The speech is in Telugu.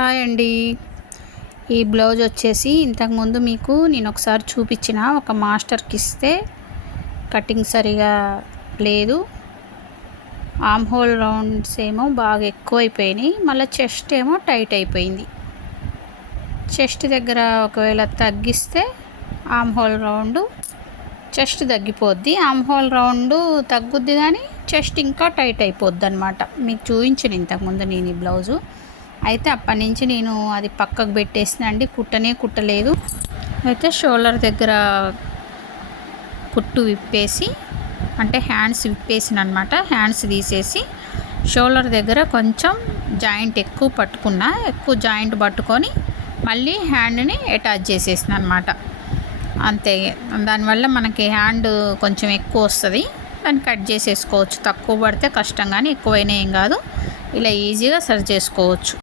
హాయ్ అండి. ఈ బ్లౌజ్ వచ్చేసి ఇంతకుముందు మీకు నేను ఒకసారి చూపించిన ఒక మాస్టర్కి ఇస్తే కటింగ్ సరిగా లేదు. ఆర్మ్ హోల్ రౌండ్స్ ఏమో బాగా ఎక్కువైపోయినాయి, మళ్ళీ చెస్ట్ ఏమో టైట్ అయిపోయింది. చెస్ట్ దగ్గర ఒకవేళ తగ్గిస్తే ఆర్మ్ హోల్ రౌండ్ చెస్ట్ తగ్గిపోద్ది, ఆర్మ్ హోల్ రౌండ్ తగ్గుద్ది, కానీ చెస్ట్ ఇంకా టైట్ అయిపోద్ది అనమాట. మీకు చూపించిన ఇంతకుముందు నేను ఈ బ్లౌజు అయితే అప్పటి నుంచి నేను అది పక్కకు పెట్టేసిన అండి, కుట్టలేదు. అయితే షోల్డర్ దగ్గర కుట్టు విప్పేసి, అంటే హ్యాండ్స్ విప్పేసిన అనమాట. హ్యాండ్స్ తీసేసి షోల్డర్ దగ్గర కొంచెం జాయింట్ ఎక్కువ జాయింట్ పట్టుకొని మళ్ళీ హ్యాండ్ని అటాచ్ చేసేసిన అనమాట. అంతే, దానివల్ల మనకి హ్యాండ్ కొంచెం ఎక్కువ వస్తుంది. దాన్ని కట్ చేసేసుకోవచ్చు. తక్కువ పడితే కష్టం, కానీ ఎక్కువైనా ఏం కాదు, ఇలా ఈజీగా సరి చేసుకోవచ్చు.